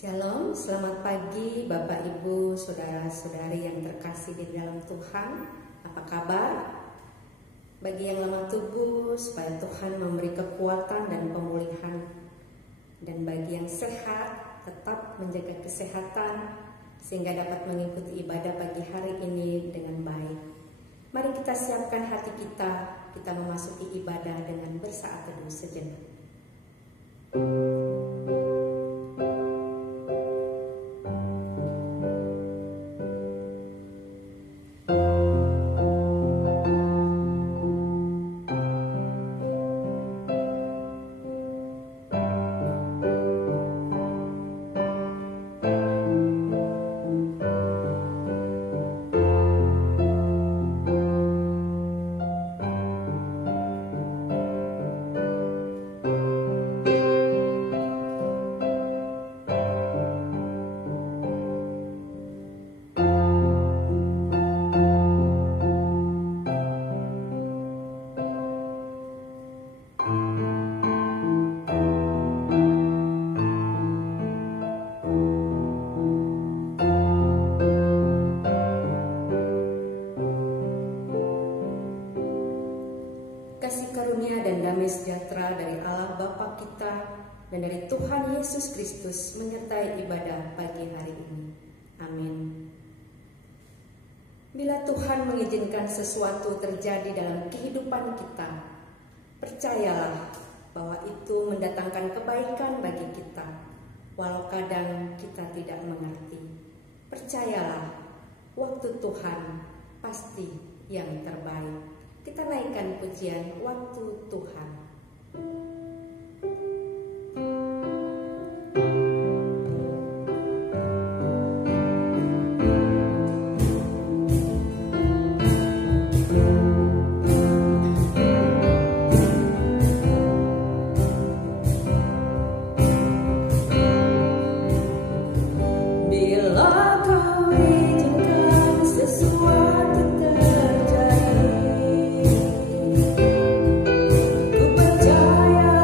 Shalom, selamat pagi Bapak Ibu, Saudara-saudari yang terkasih di dalam Tuhan. Apa kabar? Bagi yang lemah tubuh, supaya Tuhan memberi kekuatan dan pemulihan. Dan bagi yang sehat, tetap menjaga kesehatan sehingga dapat mengikuti ibadah pagi hari ini dengan baik. Mari kita siapkan hati kita memasuki ibadah dengan bersaat teduh sejenak. Kasih karunia dan damai sejahtera dari Allah Bapa kita dan dari Tuhan Yesus Kristus menyertai ibadah pagi hari ini. Amin. Bila Tuhan mengizinkan sesuatu terjadi dalam kehidupan kita, percayalah bahwa itu mendatangkan kebaikan bagi kita, walau kadang kita tidak mengerti. Percayalah, waktu Tuhan pasti yang terbaik. Kita naikkan pujian Waktu Tuhan. Bila kau izinkan sesuatu terjadi, ku percaya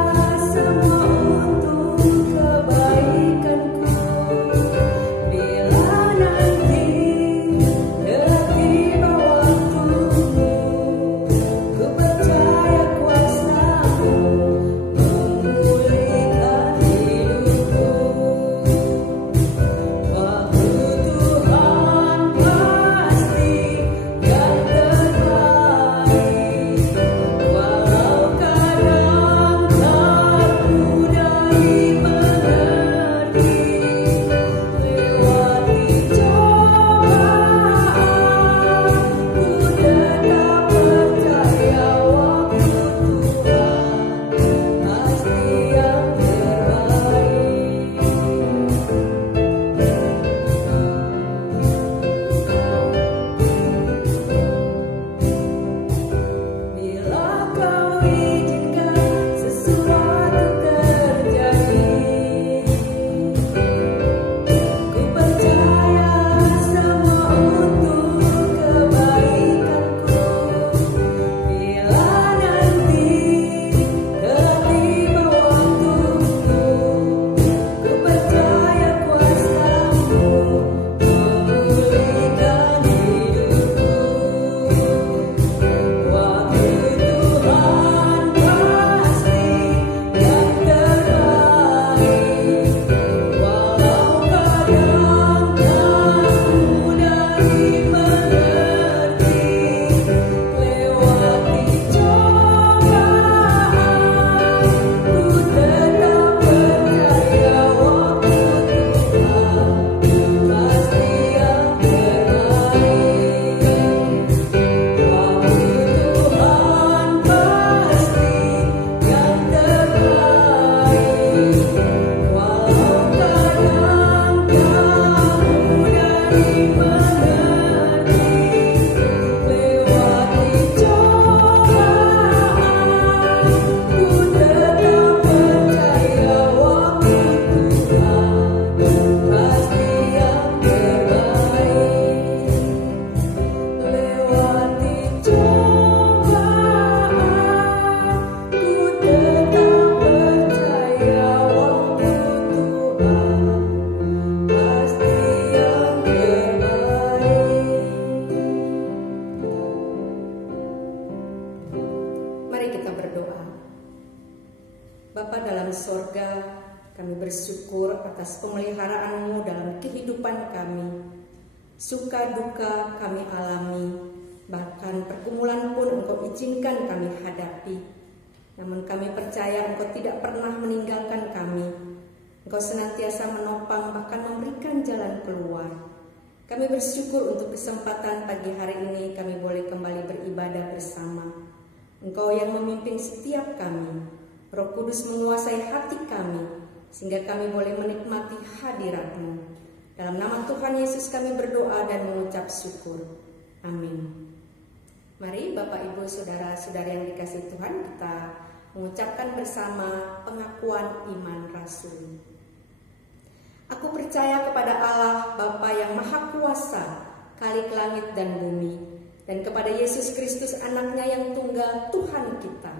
sorga, kami bersyukur atas pemeliharaan-Mu dalam kehidupan kami. Suka duka kami alami, bahkan pergumulan pun Engkau izinkan kami hadapi. Namun kami percaya Engkau tidak pernah meninggalkan kami. Engkau senantiasa menopang, bahkan memberikan jalan keluar. Kami bersyukur untuk kesempatan pagi hari ini kami boleh kembali beribadah bersama. Engkau yang memimpin setiap kami. Roh Kudus menguasai hati kami, sehingga kami boleh menikmati hadirat-Mu. Dalam nama Tuhan Yesus kami berdoa dan mengucap syukur. Amin. Mari Bapak, Ibu, Saudara-saudari yang dikasihi Tuhan, kita mengucapkan bersama pengakuan iman Rasul. Aku percaya kepada Allah Bapa yang Maha Kuasa, Khalik langit dan bumi, dan kepada Yesus Kristus anaknya yang tunggal, Tuhan kita,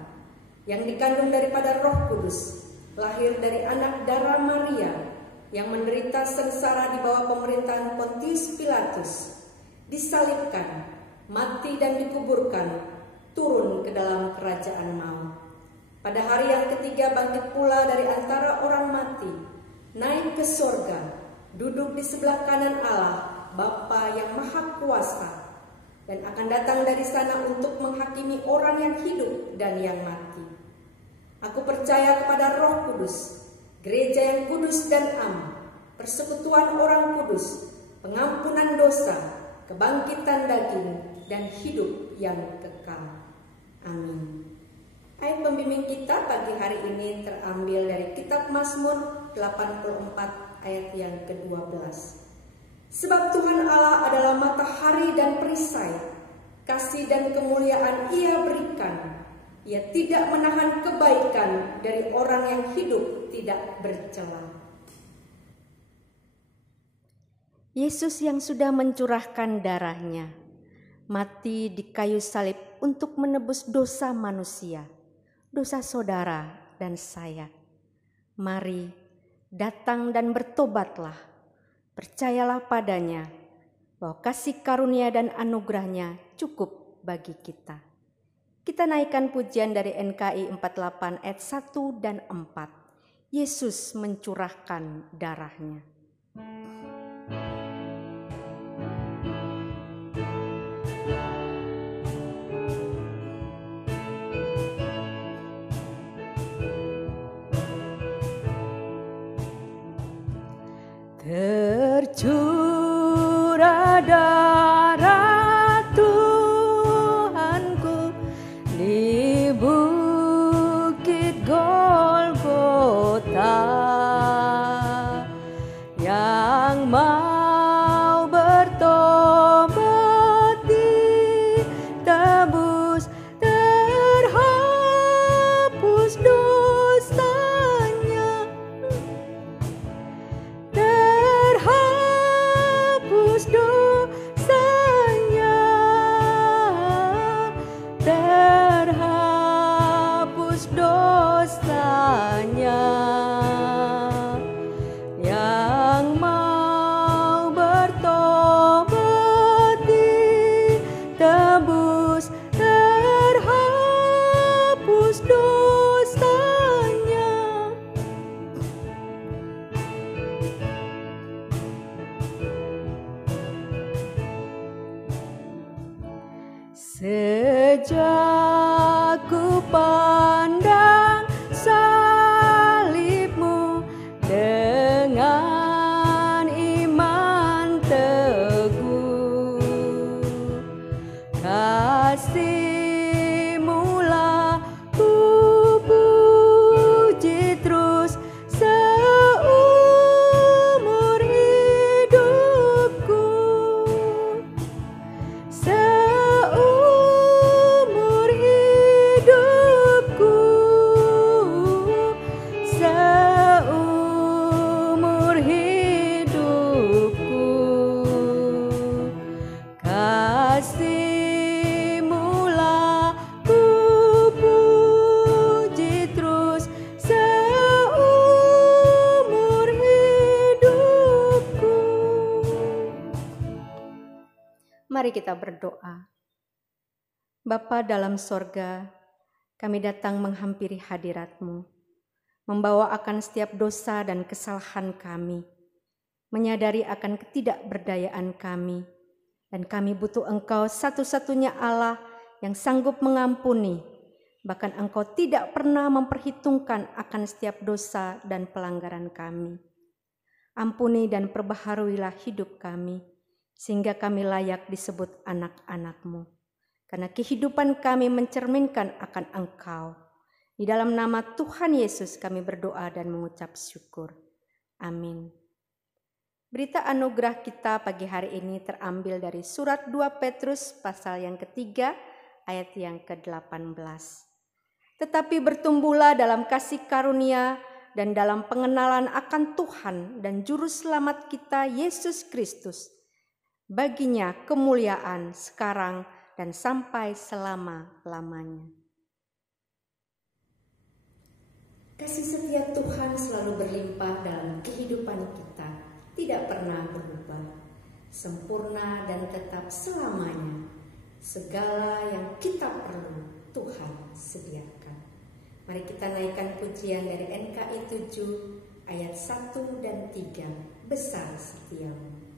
yang dikandung daripada Roh Kudus, lahir dari anak darah Maria, yang menderita sengsara di bawah pemerintahan Pontius Pilatus, disalibkan, mati dan dikuburkan, turun ke dalam kerajaan maut. Pada hari yang ketiga bangkit pula dari antara orang mati, naik ke sorga, duduk di sebelah kanan Allah, Bapa yang Maha Kuasa, dan akan datang dari sana untuk menghakimi orang yang hidup dan yang mati. Aku percaya kepada Roh Kudus, gereja yang kudus dan am, persekutuan orang kudus, pengampunan dosa, kebangkitan daging, dan hidup yang kekal. Amin. Ayat pembimbing kita pagi hari ini terambil dari kitab Mazmur 84 ayat yang ke-12. Sebab Tuhan Allah adalah matahari dan perisai, kasih dan kemuliaan Ia berikan. Ia tidak menahan kebaikan dari orang yang hidup tidak bercela. Yesus yang sudah mencurahkan darahnya, mati di kayu salib untuk menebus dosa manusia, dosa saudara dan saya. Mari datang dan bertobatlah, percayalah padanya bahwa kasih karunia dan anugerahnya cukup bagi kita. Kita naikkan pujian dari NKI 48 ayat 1 dan 4. Yesus mencurahkan darahnya. Tercurah darah Tuhanku di bukit Golgota, yang mau bertobat ditebus, terhapus dosanya, terhapus dosanya, terhapus dosanya, yang mau bertobat ditebus, terhapus dosanya. Sejak ku pandang salib-Mu dengan iman teguh, kasih-Mulah ku puji terus seumur hidupku. Seumur hidupku, seumur hidupku, kasih-Mulah ku puji terus seumur hidupku. Mari kita berdoa. Bapa dalam sorga, kami datang menghampiri hadirat-Mu. membawa akan setiap dosa dan kesalahan kami, menyadari akan ketidakberdayaan kami, dan kami butuh Engkau satu-satunya Allah yang sanggup mengampuni, bahkan Engkau tidak pernah memperhitungkan akan setiap dosa dan pelanggaran kami. Ampuni dan perbaharuilah hidup kami, sehingga kami layak disebut anak-anak-Mu. Karena kehidupan kami mencerminkan akan Engkau. Di dalam nama Tuhan Yesus kami berdoa dan mengucap syukur. Amin. Berita anugerah kita pagi hari ini terambil dari surat 2 Petrus pasal yang ketiga ayat yang ke-18. Tetapi bertumbuhlah dalam kasih karunia dan dalam pengenalan akan Tuhan dan Juru Selamat kita Yesus Kristus. Baginya kemuliaan sekarang dan sampai selama-lamanya. Kasih setia Tuhan selalu berlimpah dalam kehidupan kita, tidak pernah berubah, sempurna dan tetap selamanya. Segala yang kita perlu Tuhan sediakan. Mari kita naikkan pujian dari NKI 7 ayat 1 dan 3, besar setiamu.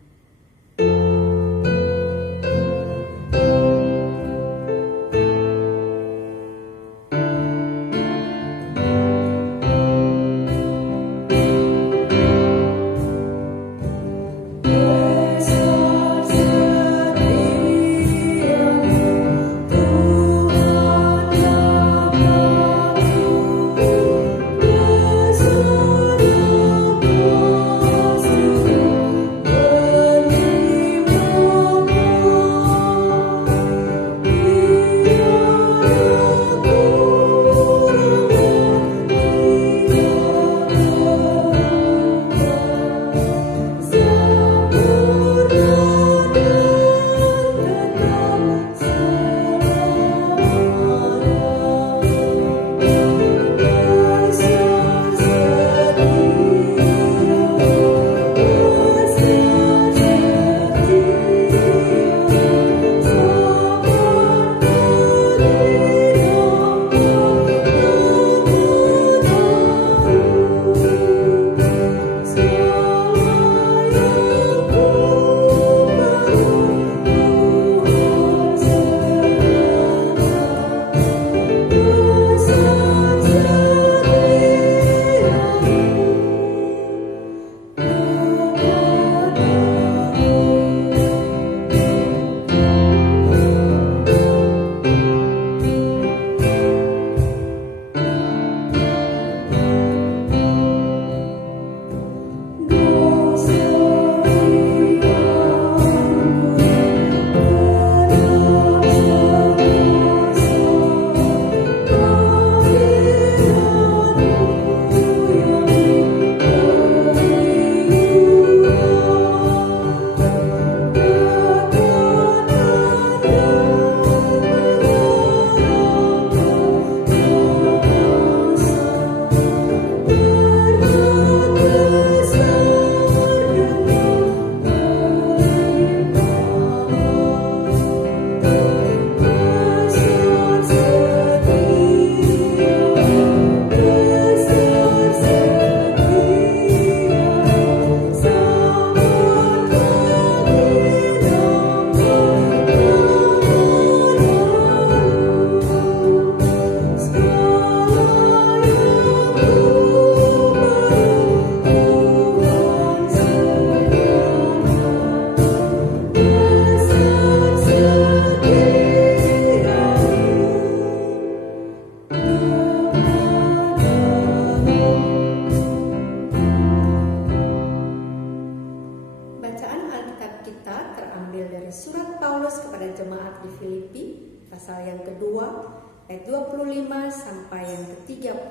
ayat 25 sampai yang ke-30.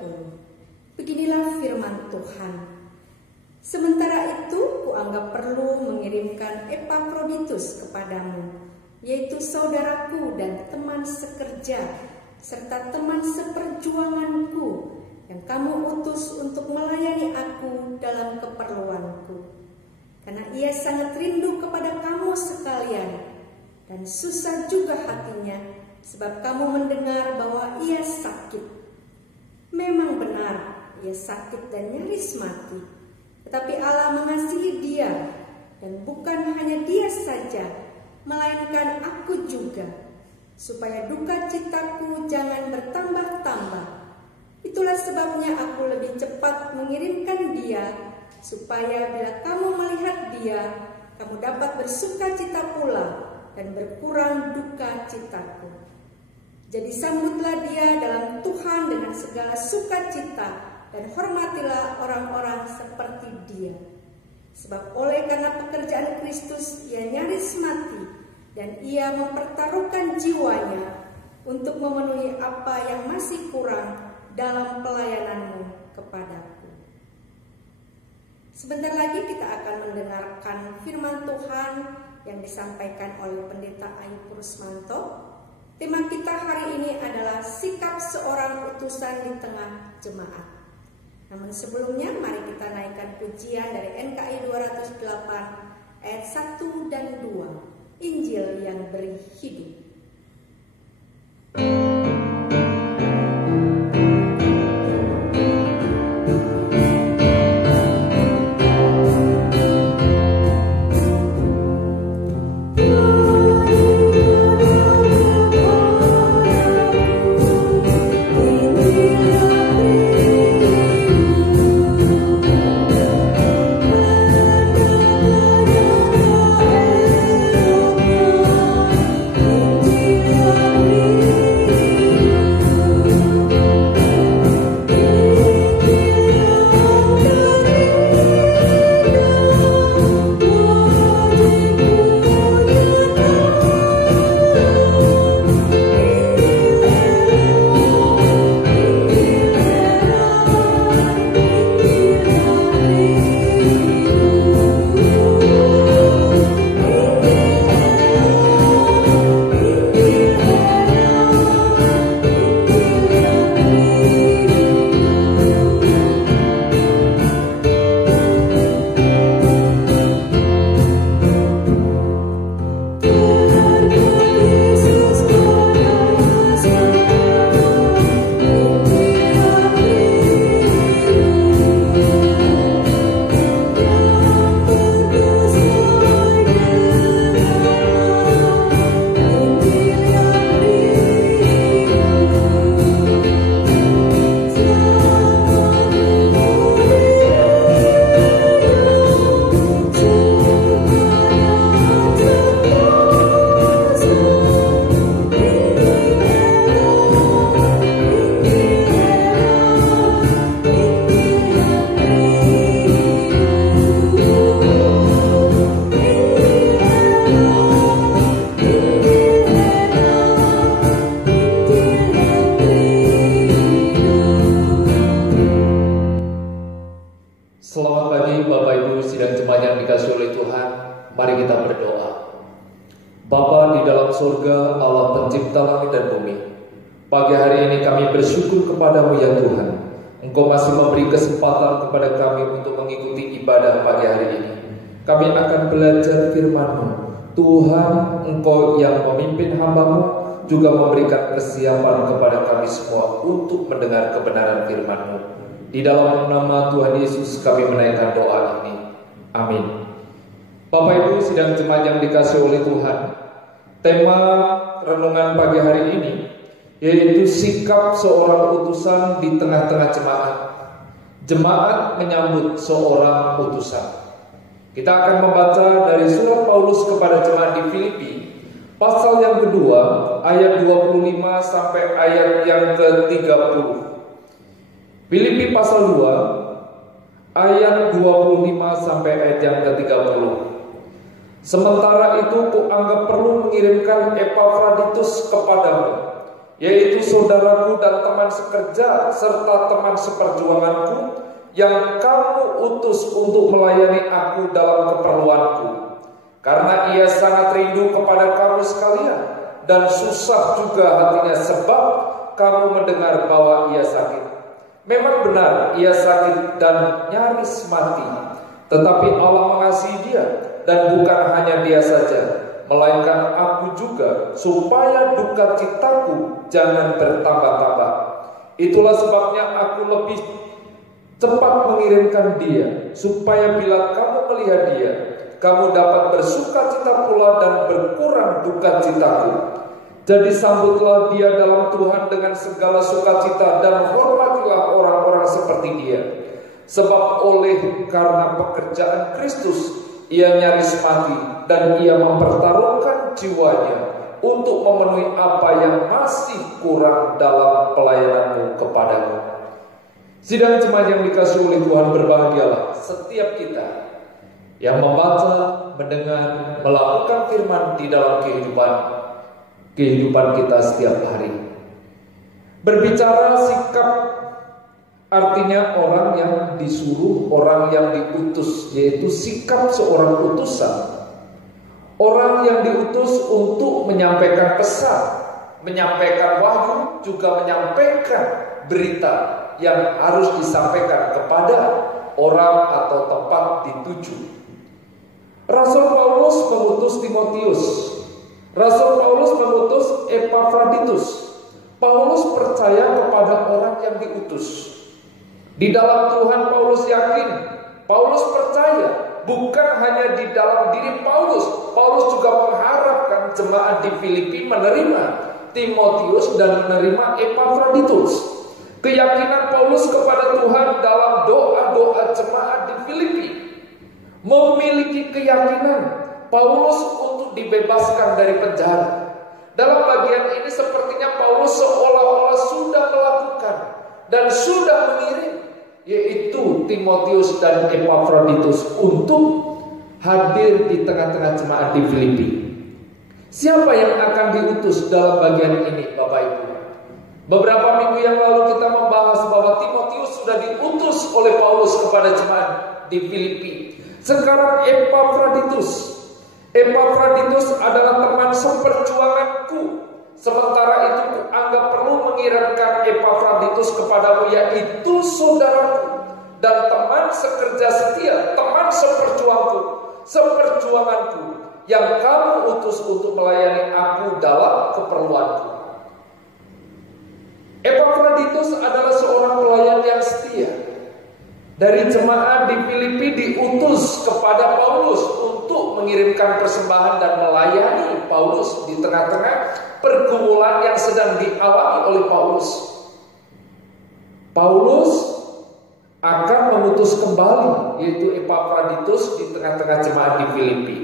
Beginilah firman Tuhan. Sementara itu, kuanggap perlu mengirimkan Epafroditus kepadamu, yaitu saudaraku dan teman sekerja, serta teman seperjuanganku, yang kamu utus untuk melayani aku dalam keperluanku. Karena ia sangat rindu kepada kamu sekalian, dan susah juga hatinya, sebab kamu mendengar bahwa ia sakit. Memang benar, ia sakit dan nyaris mati. Tetapi Allah mengasihi dia, dan bukan hanya dia saja, melainkan aku juga, supaya duka citaku jangan bertambah-tambah. Itulah sebabnya aku lebih cepat mengirimkan dia, supaya bila kamu melihat dia, kamu dapat bersuka cita pula dan berkurang duka citaku. Jadi sambutlah dia dalam Tuhan dengan segala sukacita dan hormatilah orang-orang seperti dia. Sebab oleh karena pekerjaan Kristus ia nyaris mati dan ia mempertaruhkan jiwanya untuk memenuhi apa yang masih kurang dalam pelayananmu kepadaku. Sebentar lagi kita akan mendengarkan firman Tuhan yang disampaikan oleh Pendeta Ayu Rusmanto. Tema kita hari ini adalah sikap seorang utusan di tengah jemaat. Namun sebelumnya mari kita naikkan pujian dari NKI 208 ayat 1 dan 2, Injil yang beri hidup. surga, Allah pencipta langit dan bumi. Pagi hari ini kami bersyukur kepadamu ya Tuhan. Engkau masih memberi kesempatan kepada kami untuk mengikuti ibadah pagi hari ini. Kami akan belajar firman-Mu. Tuhan, Engkau yang memimpin hamba-Mu juga memberikan kesiapan kepada kami semua untuk mendengar kebenaran firman-Mu. Di dalam nama Tuhan Yesus kami menaikkan doa ini. Amin. Bapak Ibu sidang jemaat yang dikasihi oleh Tuhan, tema renungan pagi hari ini yaitu sikap seorang utusan di tengah-tengah jemaat. Jemaat menyambut seorang utusan. Kita akan membaca dari surat Paulus kepada jemaat di Filipi, pasal yang kedua, ayat 25 sampai ayat yang ke-30. Filipi pasal 2, ayat 25 sampai ayat yang ke-30. Sementara itu kuanggap perlu mengirimkan Epafroditus kepadamu, yaitu saudaraku dan teman sekerja serta teman seperjuanganku, yang kamu utus untuk melayani aku dalam keperluanku. Karena ia sangat rindu kepada kamu sekalian, dan susah juga hatinya sebab kamu mendengar bahwa ia sakit. Memang benar ia sakit dan nyaris mati, tetapi Allah mengasihi dia, dan bukan hanya dia saja, melainkan aku juga, supaya duka citaku jangan bertambah-tambah. Itulah sebabnya aku lebih cepat mengirimkan dia, supaya bila kamu melihat dia, kamu dapat bersuka cita pula dan berkurang duka citaku. Jadi sambutlah dia dalam Tuhan dengan segala sukacita dan hormatilah orang-orang seperti dia. Sebab karena pekerjaan Kristus ia nyaris mati dan ia mempertaruhkan jiwanya untuk memenuhi apa yang masih kurang dalam pelayananmu kepadaku. Sidang jemaat yang dikasihi oleh Tuhan, berbahagialah setiap kita yang membaca, mendengar, melakukan firman di dalam kehidupan kita setiap hari. Berbicara sikap artinya orang yang disuruh, orang yang diutus, yaitu sikap seorang utusan. Orang yang diutus untuk menyampaikan pesan, menyampaikan wahyu, juga menyampaikan berita yang harus disampaikan kepada orang atau tempat dituju. Rasul Paulus mengutus Timotius. Rasul Paulus mengutus Epafroditus. Paulus percaya kepada orang yang diutus. Di dalam Tuhan Paulus yakin, Paulus percaya, bukan hanya di dalam diri Paulus. Paulus juga mengharapkan jemaat di Filipi menerima Timotius dan menerima Epafroditus. Keyakinan Paulus kepada Tuhan dalam doa-doa jemaat di Filipi memiliki keyakinan Paulus untuk dibebaskan dari penjara. Dalam bagian ini sepertinya Paulus seolah-olah sudah melakukan dan sudah mengirim, yaitu Timotius dan Epafroditus untuk hadir di tengah-tengah jemaat di Filipi. Siapa yang akan diutus dalam bagian ini, Bapak Ibu? Beberapa minggu yang lalu kita membahas bahwa Timotius sudah diutus oleh Paulus kepada jemaat di Filipi. Sekarang Epafroditus adalah teman seperjuanganku. Sementara itu kuanggap perlu mengirimkan Epafroditus kepadamu, yaitu saudaraku dan teman sekerja setia, teman seperjuanganku yang kamu utus untuk melayani aku dalam keperluanku. Epafroditus adalah seorang pelayan yang setia. Dari jemaat di Filipi diutus kepada Paulus untuk mengirimkan persembahan dan melayani Paulus di tengah-tengah pergumulan yang sedang dialami oleh Paulus. Paulus akan mengutus kembali, yaitu Epafroditus, di tengah-tengah jemaat di Filipi.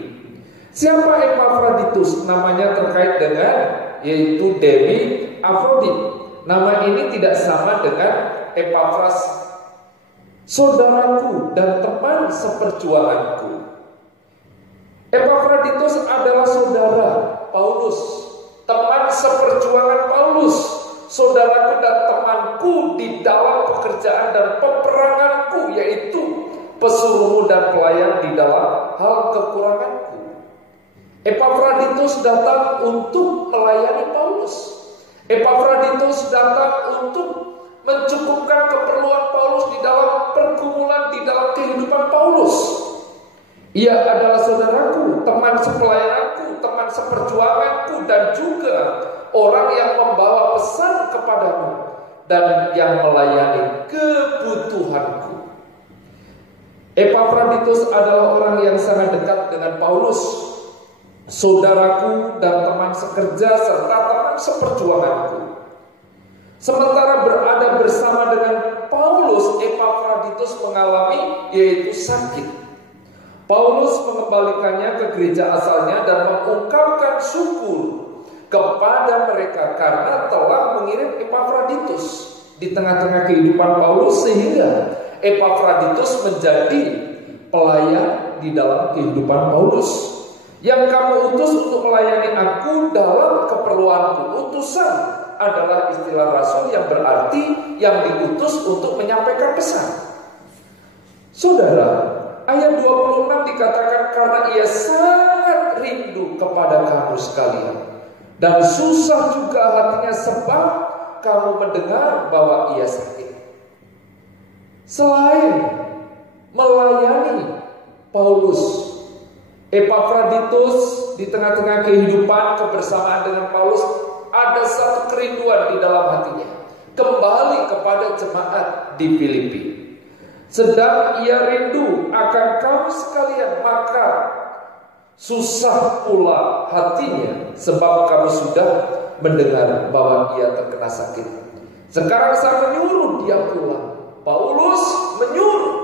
Siapa Epafroditus? Namanya terkait dengan, yaitu Demi Afrodit. Nama ini tidak sama dengan Epafras, saudaraku dan teman seperjuanganku. Epafroditus adalah saudara Paulus, teman seperjuangan Paulus, saudaraku dan temanku di dalam pekerjaan dan peperanganku, yaitu pesuruhmu dan pelayan di dalam hal kekuranganku. Epafroditus datang untuk melayani Paulus. Epafroditus datang untuk mencukupkan keperluan Paulus di dalam pergumulan, di dalam kehidupan Paulus. Ia adalah saudaraku, teman sepelayananku, teman seperjuanganku, dan juga orang yang membawa pesan kepadamu dan yang melayani kebutuhanku. Epafroditus adalah orang yang sangat dekat dengan Paulus, saudaraku dan teman sekerja serta teman seperjuanganku. Sementara berada bersama dengan Paulus, Epafroditus mengalami, yaitu sakit. Paulus mengembalikannya ke gereja asalnya dan mengungkapkan syukur kepada mereka karena telah mengirim Epafroditus di tengah-tengah kehidupan Paulus, sehingga Epafroditus menjadi pelayan di dalam kehidupan Paulus. Yang kamu utus untuk melayani aku dalam keperluanku. Utusan adalah istilah rasul yang berarti yang diutus untuk menyampaikan pesan. Saudara, ayat 26 dikatakan karena ia sangat rindu kepada kamu sekalian dan susah juga hatinya sebab kamu mendengar bahwa ia sakit. Selain melayani Paulus, Epafroditus di tengah-tengah kehidupan kebersamaan dengan Paulus ada satu kerinduan di dalam hatinya, kembali kepada jemaat di Filipi. sedang ia rindu akan kamu sekalian, maka susah pula hatinya, sebab kamu sudah mendengar bahwa ia terkena sakit. Sekarang saya menyuruh dia pulang. Paulus menyuruh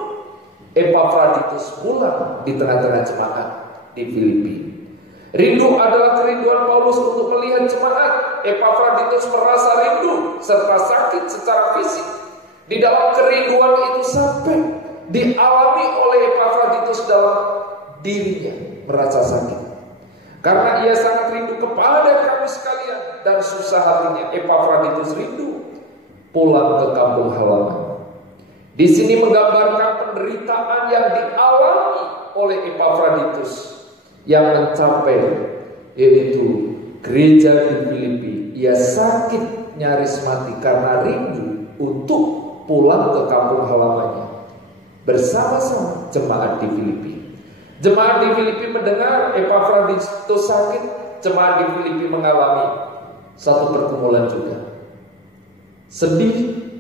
Epafroditus pulang di tengah-tengah jemaat di Filipi. Rindu adalah kerinduan Paulus untuk melihat jemaat. Epafroditus merasa rindu serta sakit secara fisik. Di dalam kerinduan itu sampai dialami oleh Epafroditus dalam dirinya merasa sakit. Karena ia sangat rindu kepada kamu sekalian dan susah hatinya, Epafroditus rindu pulang ke kampung halaman. Di sini menggambarkan penderitaan yang dialami oleh Epafroditus yang mencapai, yaitu gereja di Filipi. Ia sakit nyaris mati karena rindu untuk pulang ke kampung halamannya bersama-sama jemaat di Filipi. Jemaat di Filipi mendengar Epafroditus sakit. Jemaat di Filipi mengalami satu pergumulan juga, sedih.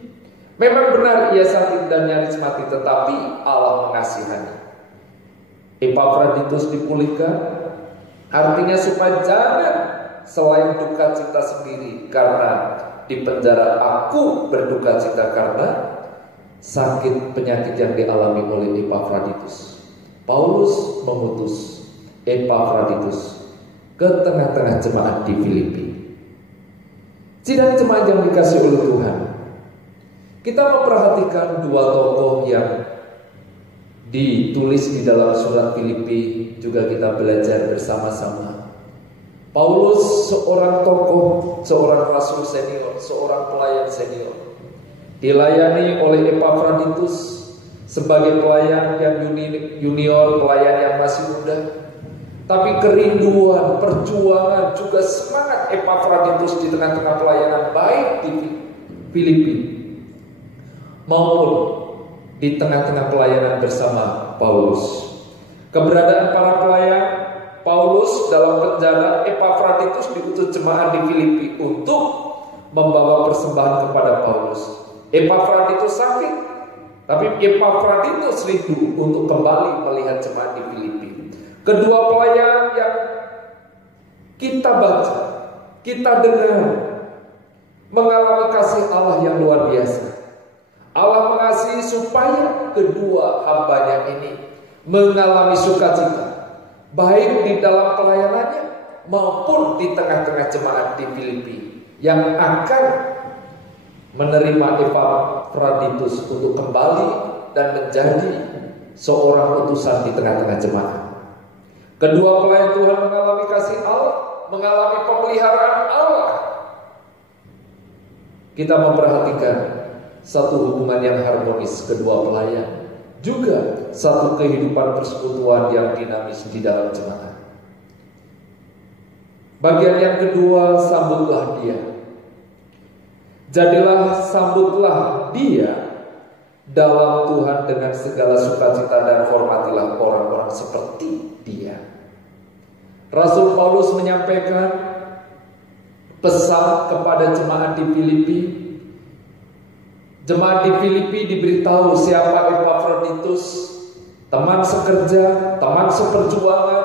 Memang benar ia sakit dan nyaris mati, tetapi Allah mengasihani. Epafroditus dipulihkan, artinya supaya jangan selain duka cita sendiri karena di penjara, aku berduka cita karena sakit penyakit yang dialami oleh Epafroditus. Paulus mengutus Epafroditus ke tengah-tengah jemaat di Filipi. Sidang jemaat yang dikasihi oleh Tuhan, kita memperhatikan dua tokoh yang ditulis di dalam surat Filipi, juga kita belajar bersama-sama. Paulus seorang tokoh, seorang rasul senior, seorang pelayan senior, dilayani oleh Epafroditus sebagai pelayan yang junior, pelayan yang masih muda. Tapi kerinduan, perjuangan, juga semangat Epafroditus di tengah-tengah pelayanan baik di Filipi maupun di tengah-tengah pelayanan bersama Paulus. Keberadaan para pelayan Paulus dalam penjara, Epafroditus diutus jemaat di Filipi untuk membawa persembahan kepada Paulus. Epafroditus sakit, tapi Epafroditus rindu untuk kembali melihat jemaat di Filipi. Kedua pelayan yang kita baca, kita dengar, mengalami kasih Allah yang luar biasa. Allah mengasihi supaya kedua hambanya ini mengalami sukacita, baik di dalam pelayanannya maupun di tengah-tengah jemaat di Filipi yang akan menerima Epafroditus untuk kembali dan menjadi seorang utusan di tengah-tengah jemaat. Kedua pelayan Tuhan mengalami kasih Allah, mengalami pemeliharaan Allah. Kita memperhatikan satu hubungan yang harmonis kedua pelayan, juga satu kehidupan persekutuan yang dinamis di dalam jemaat. Bagian yang kedua, sambutlah dia. Jadilah, sambutlah dia dalam Tuhan dengan segala sukacita dan hormatilah orang-orang seperti dia. Rasul Paulus menyampaikan pesan kepada jemaat di Filipi. Jemaat di Filipi diberitahu siapa Epafroditus, teman sekerja, teman seperjuangan,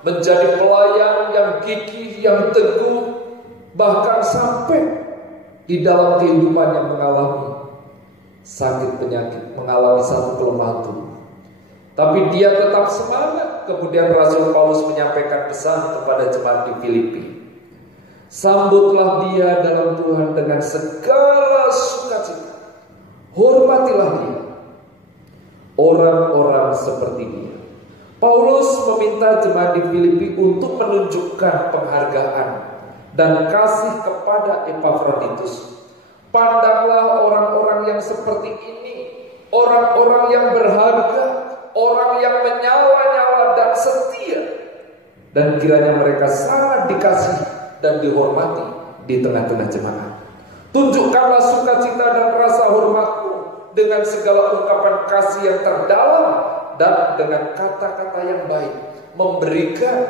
menjadi pelayan yang gigih, yang teguh, bahkan sampai di dalam kehidupannya mengalami sakit penyakit, mengalami satu kelemahan tubuh. Tapi dia tetap semangat. Kemudian Rasul Paulus menyampaikan pesan kepada jemaat di Filipi. Sambutlah dia dalam Tuhan dengan segala sukacita. Hormatilah dia, orang-orang seperti dia. Paulus meminta jemaat di Filipi untuk menunjukkan penghargaan dan kasih kepada Epafroditus. Pandanglah orang-orang yang seperti ini, orang-orang yang berharga, orang yang menyala-nyala dan setia, dan kiranya mereka sangat dikasihi dan dihormati di tengah-tengah jemaat. Tunjukkanlah sukacita dan rasa hormatmu dengan segala ungkapan kasih yang terdalam dan dengan kata-kata yang baik, memberikan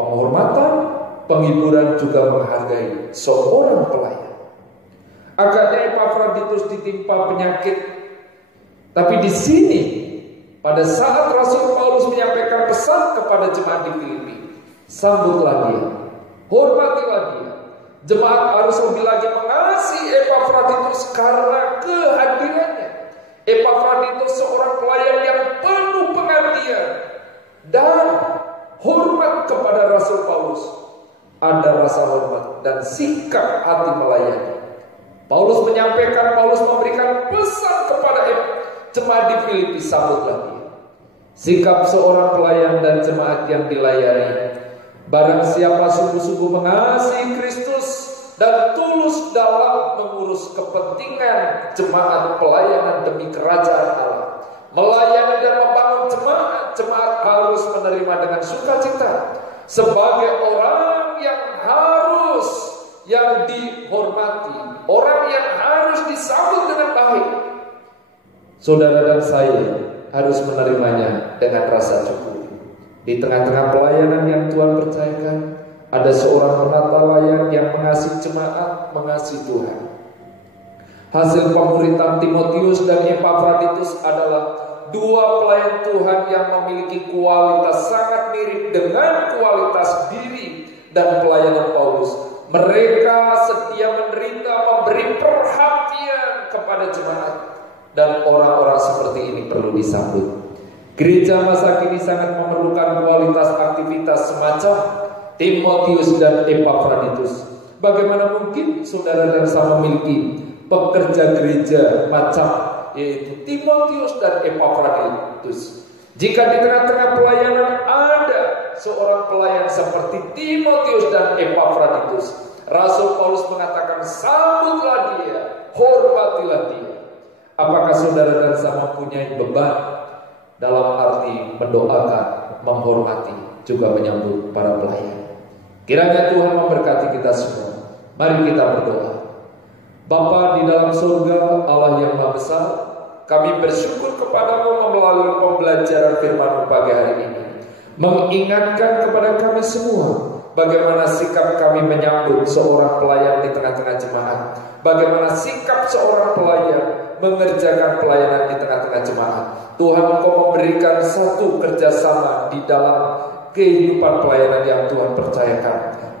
penghormatan, penghiburan, juga menghargai seorang pelayan. Agaknya Epafroditus ditimpa penyakit Tapi di sini pada saat Rasul Paulus menyampaikan pesan kepada jemaat di Filipi, sambutlah dia, hormatilah dia. Jemaat harus lebih lagi mengasihi Epafroditus karena kehadirannya. Epafroditus seorang pelayan yang penuh pengabdian dan hormat kepada Rasul Paulus. Ada rasa hormat dan sikap hati melayani. Paulus memberikan pesan kepada jemaat di Filipi, sambutlah dia. Sikap seorang pelayan dan jemaat yang dilayani. Barang siapa sungguh-sungguh mengasihi Kristus dan tulus dalam mengurus kepentingan jemaat pelayanan demi kerajaan Allah, melayani dan membangun jemaat harus menerima dengan sukacita sebagai orang yang dihormati, orang yang harus disambut dengan baik. Saudara dan saya harus menerimanya dengan rasa syukur. Di tengah-tengah pelayanan yang Tuhan percayakan, ada seorang penata layar yang mengasihi jemaat, mengasihi Tuhan. Hasil pemuritan Timotius dan Epafroditus adalah dua pelayan Tuhan yang memiliki kualitas sangat mirip dengan kualitas diri dan pelayanan Paulus. Mereka setia menderita, memberi perhatian kepada jemaat, dan orang-orang seperti ini perlu disambut. Gereja masa kini sangat memerlukan kualitas aktivitas semacam Timotius dan Epafroditus. Bagaimana mungkin saudara dan saya memiliki pekerja gereja macam yaitu Timotius dan Epafroditus, jika di tengah-tengah pelayanan ada seorang pelayan seperti Timotius dan Epafroditus? Rasul Paulus mengatakan, sambutlah dia, hormatilah dia. Apakah saudara dan saya mempunyai beban dalam arti mendoakan, menghormati, juga menyambut para pelayan? Kiranya Tuhan memberkati kita semua. Mari kita berdoa. Bapa di dalam surga, Allah yang Maha Besar, kami bersyukur kepadamu melalui pembelajaran firman-Mu pagi hari ini, mengingatkan kepada kami semua bagaimana sikap kami menyambut seorang pelayan di tengah-tengah jemaat, bagaimana sikap seorang pelayan mengerjakan pelayanan di tengah-tengah jemaat. Tuhan, Engkau memberikan satu kerjasama di dalam kehidupan pelayanan yang Tuhan percayakan,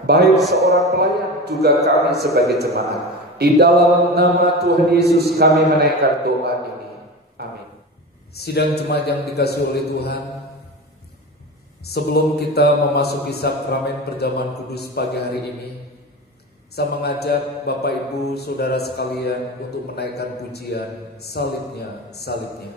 baik seorang pelayan juga kami sebagai jemaat. Di dalam nama Tuhan Yesus kami menaikkan doa ini. Amin. Sidang jemaat yang dikasihi oleh Tuhan, sebelum kita memasuki sakramen perjamuan kudus pagi hari ini, saya mengajak Bapak Ibu Saudara sekalian untuk menaikkan pujian salibnya, salibnya.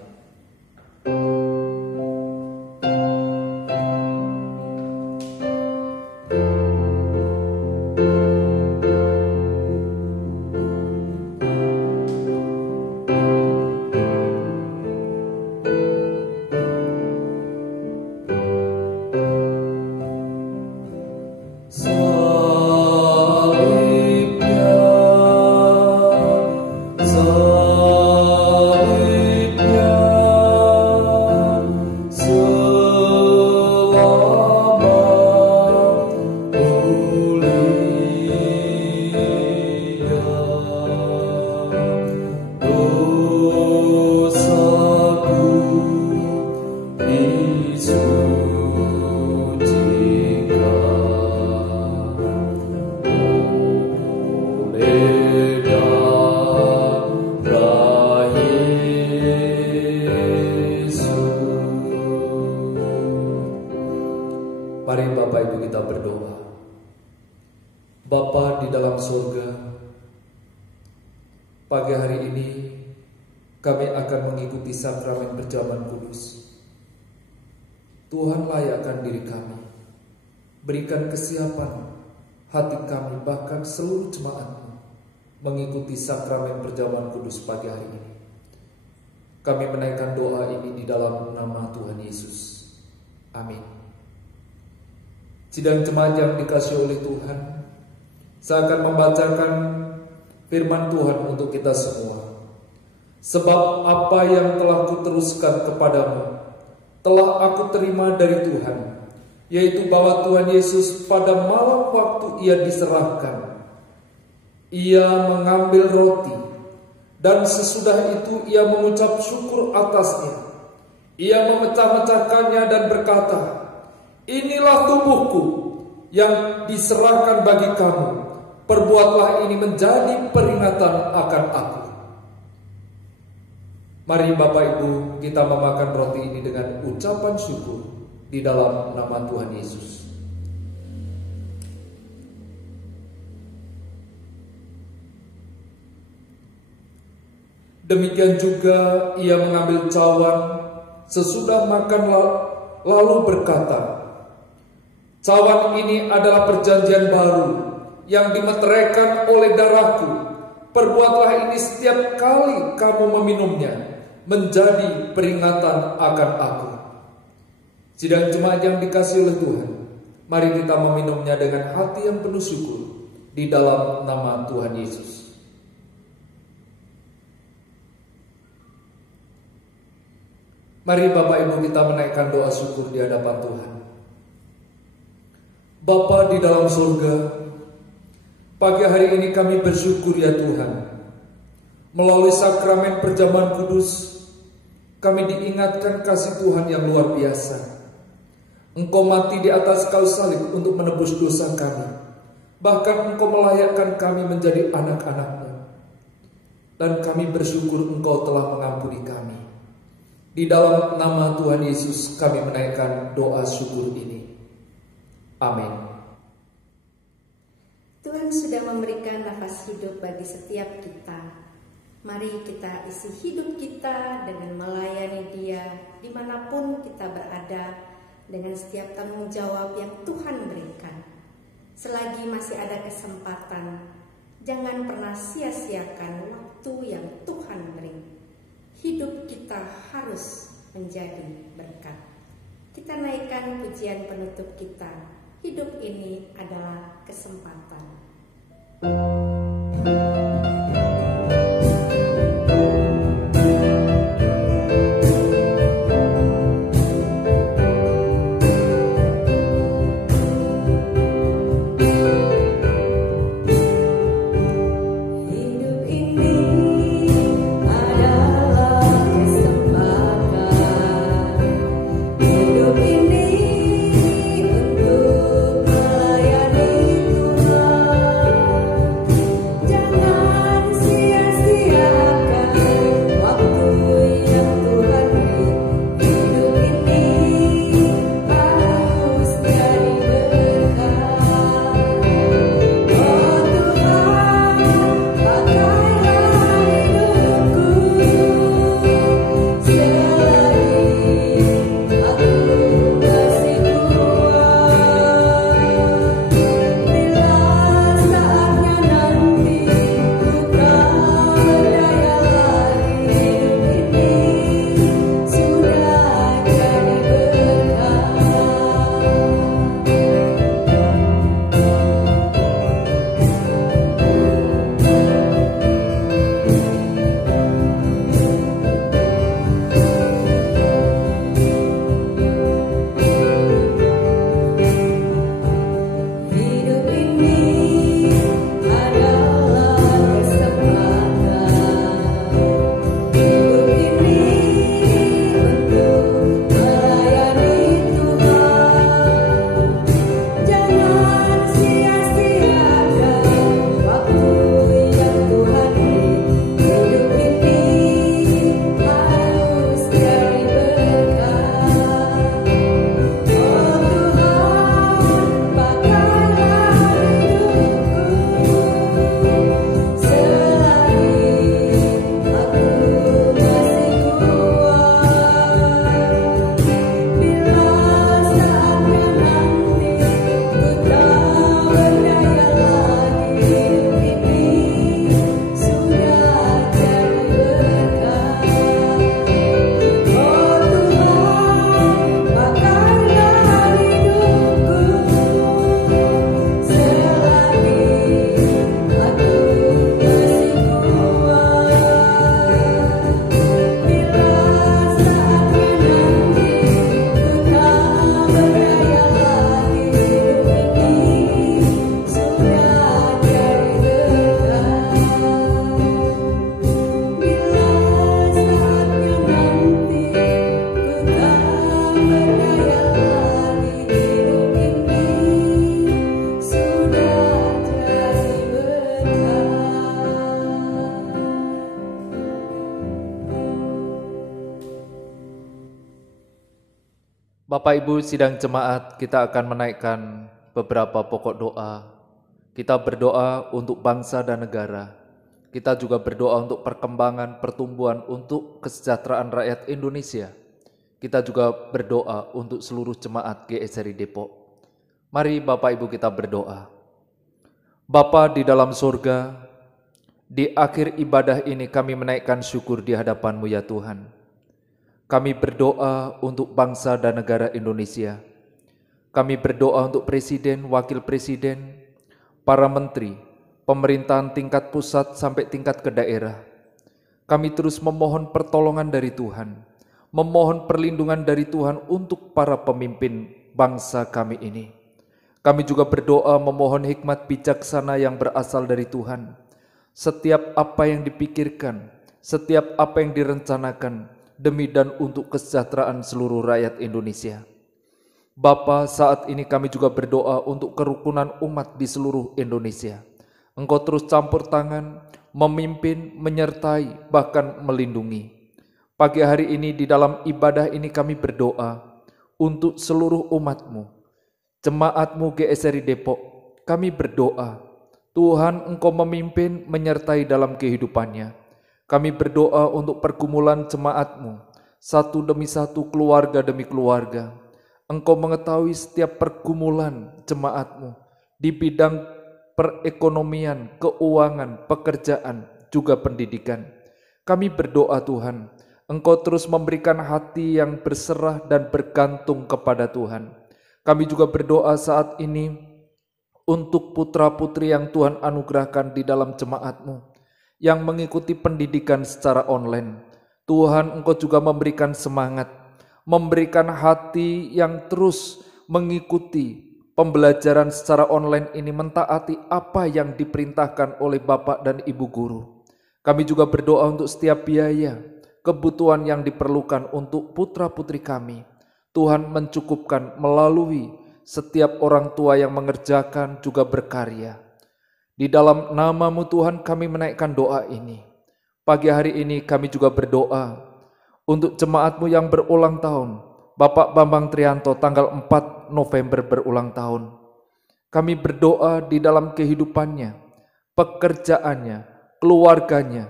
Mari Bapak Ibu kita berdoa. Bapa di dalam surga, pagi hari ini kami akan mengikuti sakramen perjamuan kudus. Tuhan layakkan diri kami, berikan kesiapan hati kami, bahkan seluruh jemaat-Mu mengikuti sakramen perjamuan kudus pagi hari ini. Kami menaikkan doa ini di dalam nama Tuhan Yesus. Amin. Sidang jemaat yang dikasihi oleh Tuhan, saya akan membacakan firman Tuhan untuk kita semua. Sebab apa yang telah kuteruskan kepadamu telah aku terima dari Tuhan, yaitu bahwa Tuhan Yesus pada malam waktu Ia diserahkan, Ia mengambil roti, Dan sesudah itu ia mengucap syukur atasnya. Ia memecah-mecahkannya dan berkata, "Inilah tubuhku yang diserahkan bagi kamu. Perbuatlah ini menjadi peringatan akan aku." Mari Bapak Ibu, kita memakan roti ini dengan ucapan syukur di dalam nama Tuhan Yesus. Demikian juga ia mengambil cawan sesudah makan lalu berkata, "Cawan ini adalah perjanjian baru yang dimeteraikan oleh darahku. Perbuatlah ini setiap kali kamu meminumnya, menjadi peringatan akan aku." Sidang jemaat yang dikasihi oleh Tuhan, mari kita meminumnya dengan hati yang penuh syukur di dalam nama Tuhan Yesus. Mari Bapak Ibu kita menaikkan doa syukur di hadapan Tuhan. Bapa di dalam surga, pagi hari ini kami bersyukur ya Tuhan. Melalui sakramen perjamuan kudus, kami diingatkan kasih Tuhan yang luar biasa. Engkau mati di atas kayu salib untuk menebus dosa kami. Bahkan Engkau melayakkan kami menjadi anak-anak-Mu. Dan kami bersyukur Engkau telah mengampuni kami. Di dalam nama Tuhan Yesus kami menaikkan doa syukur ini. Amin. Tuhan sudah memberikan nafas hidup bagi setiap kita. Mari kita isi hidup kita dengan melayani Dia dimanapun kita berada, dengan setiap tanggung jawab yang Tuhan berikan. Selagi masih ada kesempatan, jangan pernah sia-siakan waktu yang Tuhan beri. Hidup kita harus menjadi berkat. Kita naikkan pujian penutup kita. Hidup ini adalah kesempatan. Untuk melayani Tuhan. Bapak Ibu sidang jemaat, kita akan menaikkan beberapa pokok doa. Kita berdoa untuk bangsa dan negara. Kita juga berdoa untuk perkembangan, pertumbuhan, untuk kesejahteraan rakyat Indonesia. Kita juga berdoa untuk seluruh jemaat GSRI Depok. Mari Bapak Ibu kita berdoa. Bapa di dalam surga, di akhir ibadah ini kami menaikkan syukur di hadapan-Mu ya Tuhan. Kami berdoa untuk bangsa dan negara Indonesia. Kami berdoa untuk presiden, wakil presiden, para menteri, pemerintahan tingkat pusat sampai tingkat ke daerah. Kami terus memohon pertolongan dari Tuhan, memohon perlindungan dari Tuhan untuk para pemimpin bangsa kami ini. Kami juga berdoa memohon hikmat bijaksana yang berasal dari Tuhan. Setiap apa yang dipikirkan, setiap apa yang direncanakan, demi dan untuk kesejahteraan seluruh rakyat Indonesia. Bapa, saat ini kami juga berdoa untuk kerukunan umat di seluruh Indonesia. Engkau terus campur tangan, memimpin, menyertai, bahkan melindungi. Pagi hari ini di dalam ibadah ini kami berdoa untuk seluruh umat-Mu, jemaat-Mu GSRI Depok. Kami berdoa, Tuhan Engkau memimpin, menyertai dalam kehidupannya. Kami berdoa untuk pergumulan jemaat-Mu, satu demi satu, keluarga demi keluarga. Engkau mengetahui setiap pergumulan jemaat-Mu di bidang perekonomian, keuangan, pekerjaan, juga pendidikan. Kami berdoa Tuhan, Engkau terus memberikan hati yang berserah dan bergantung kepada Tuhan. Kami juga berdoa saat ini untuk putra-putri yang Tuhan anugerahkan di dalam jemaat-Mu, yang mengikuti pendidikan secara online. Tuhan, Engkau juga memberikan semangat, memberikan hati yang terus mengikuti pembelajaran secara online ini, mentaati apa yang diperintahkan oleh Bapak dan Ibu Guru. Kami juga berdoa untuk setiap biaya, kebutuhan yang diperlukan untuk putra-putri kami. Tuhan mencukupkan melalui setiap orang tua yang mengerjakan juga berkarya. Di dalam nama-Mu Tuhan kami menaikkan doa ini. Pagi hari ini kami juga berdoa untuk jemaat-Mu yang berulang tahun. Bapak Bambang Trianto tanggal 4 November berulang tahun. Kami berdoa di dalam kehidupannya, pekerjaannya, keluarganya.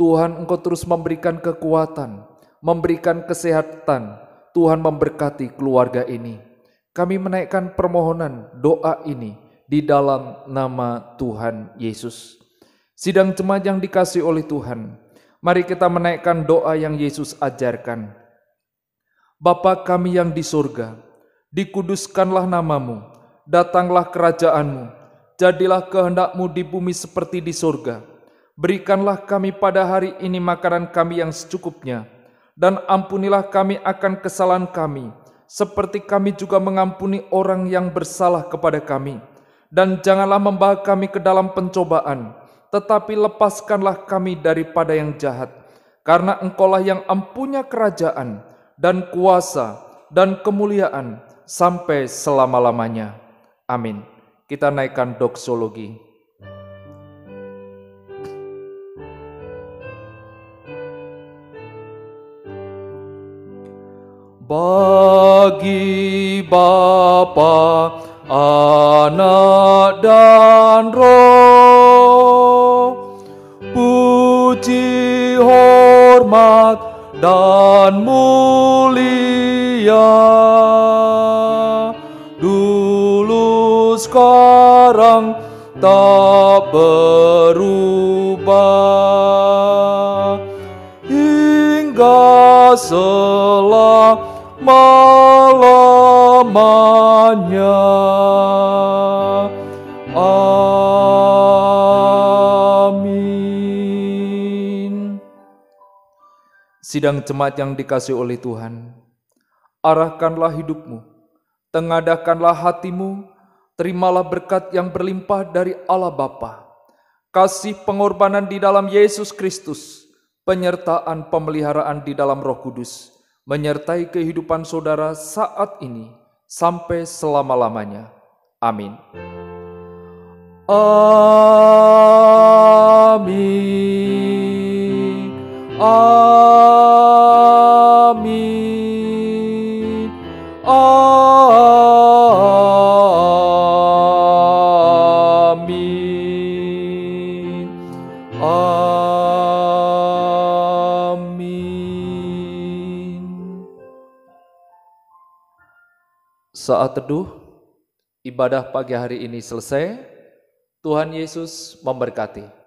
Tuhan Engkau terus memberikan kekuatan, memberikan kesehatan. Tuhan memberkati keluarga ini. Kami menaikkan permohonan doa ini di dalam nama Tuhan Yesus. Sidang jemaat yang dikasihi oleh Tuhan, mari kita menaikkan doa yang Yesus ajarkan. Bapa kami yang di surga, dikuduskanlah nama-Mu, datanglah kerajaan-Mu, jadilah kehendak-Mu di bumi seperti di surga. Berikanlah kami pada hari ini makanan kami yang secukupnya, dan ampunilah kami akan kesalahan kami, seperti kami juga mengampuni orang yang bersalah kepada kami. Dan janganlah membawa kami ke dalam pencobaan, tetapi lepaskanlah kami daripada yang jahat. Karena Engkaulah yang empunya kerajaan dan kuasa dan kemuliaan sampai selama-lamanya. Amin. Kita naikkan doksologi. Bagi Bapa, Anak dan Roh, puji, hormat, dan mulia, dulu, sekarang, tak berubah, hingga selama-lamanya. Amin. Sidang jemaat yang dikasihi oleh Tuhan, arahkanlah hidupmu, tengadahkanlah hatimu, terimalah berkat yang berlimpah dari Allah Bapa, kasih pengorbanan di dalam Yesus Kristus, penyertaan pemeliharaan di dalam Roh Kudus, menyertai kehidupan saudara saat ini sampai selama-lamanya. Amin. Amin. Amin. Amin. Saat teduh, ibadah pagi hari ini selesai. Tuhan Yesus memberkati.